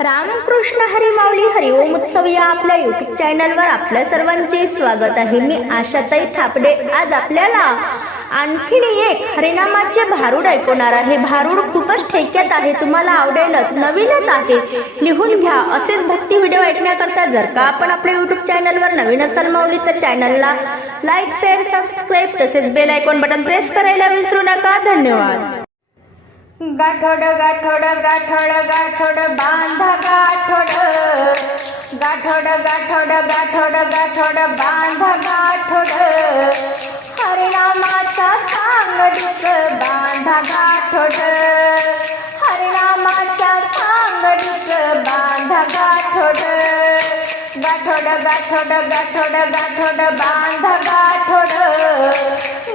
रामकृष्ण हरिमावली हरिओम उत्सव या आपल्या युट्यूब चॅनलवर आपल्या सर्वांचे स्वागत आहे. मी आशाताई थापडे. आज आपल्याला आणखीन एक हरिनामाचे भारूड ऐकवणार आहे. भारूड खूपच ठेक्यात आहे. तुम्हाला आवडेलच. नवीनच आहे. लिहून घ्या. असेच भक्ती व्हिडिओ ऐकण्याकरता जर का आपण आपल्या युट्यूब चॅनलवर नवीन असाल माऊली तर चॅनलला लाईक शेअर सबस्क्राईब तसेच बेल आयकॉन बटन प्रेस करायला विसरू नका. धन्यवाद. गाठोड गाठोड गाठोड गाठोड बांधा गाठोड. गाठोड गाठोड गाठोड गाठोड बांधा गाठोड. हरिनामाचा सांगडीक बांधा गाठोड. सांग सांगडीक बांधा गाठोड. गाठोड गाठोड गाठोड गाठोड बांधा गाठोड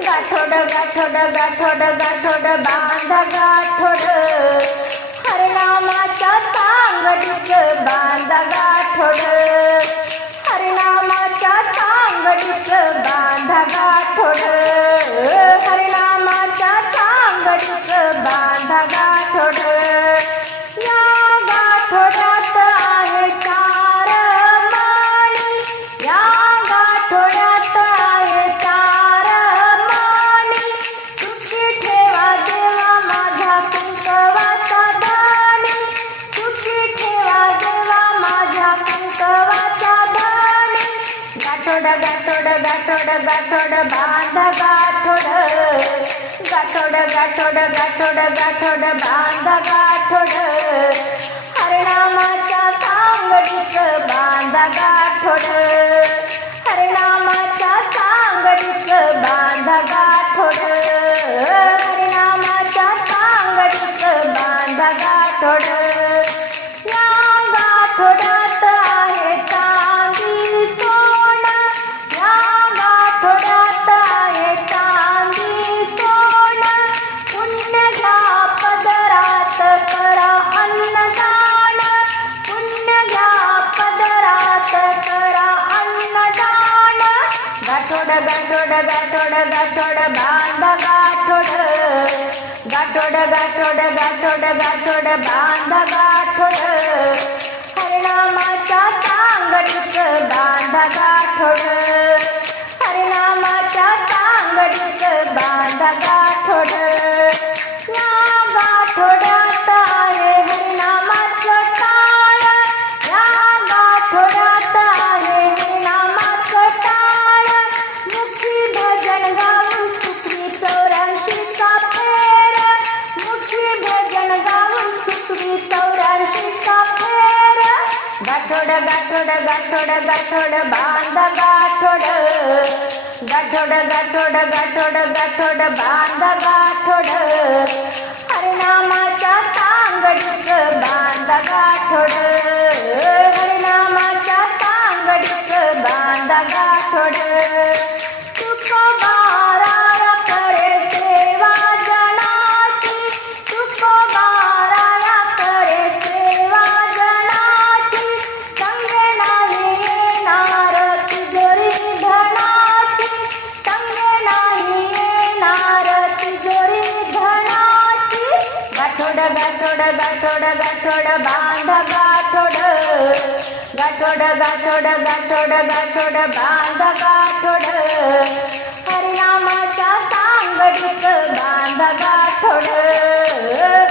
गाठोड गाठोड गाठोड गाठोड बांधा गाठोड हरिनामाच्या सांगडीक बांधा गाठोड गाठोड गाठोड गाठोड बांधा गाठोड गाठोड गाठोड गाठोड गाठोड बांधा गाठोड हरिनामाच्या सांगडीक बांध गाठोड हरिनामाच्या गाठोड गाठोड गाठोड बांध गाठोड गाठोड गाठोड गाठोड गाठोड बांध गाठोड हरिनामाच्या सांगडीक बांध गाठोड हरिनामाच्या सांगडीक बांध गाठोड या गाठोड गाठोड गाठोड गाठोड गाठोड बांधा गाठोड गाठोड गाठोड गाठोड गाठोड बांधा गाठोड हरिनामाच्या सांगडीक गाठोड गाठोड गाठोड बांधा गाठोड गाठोड गाठोड गाठोड गाठोड बांधा गाठोड हरिनामाचा सांगडीक बांधा गाठोड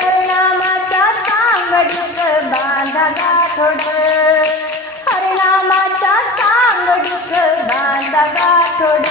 हरिनामाचा सांगडीक बांधा गाठोड हरिनामाचा सांगडीक बांधा गाठोड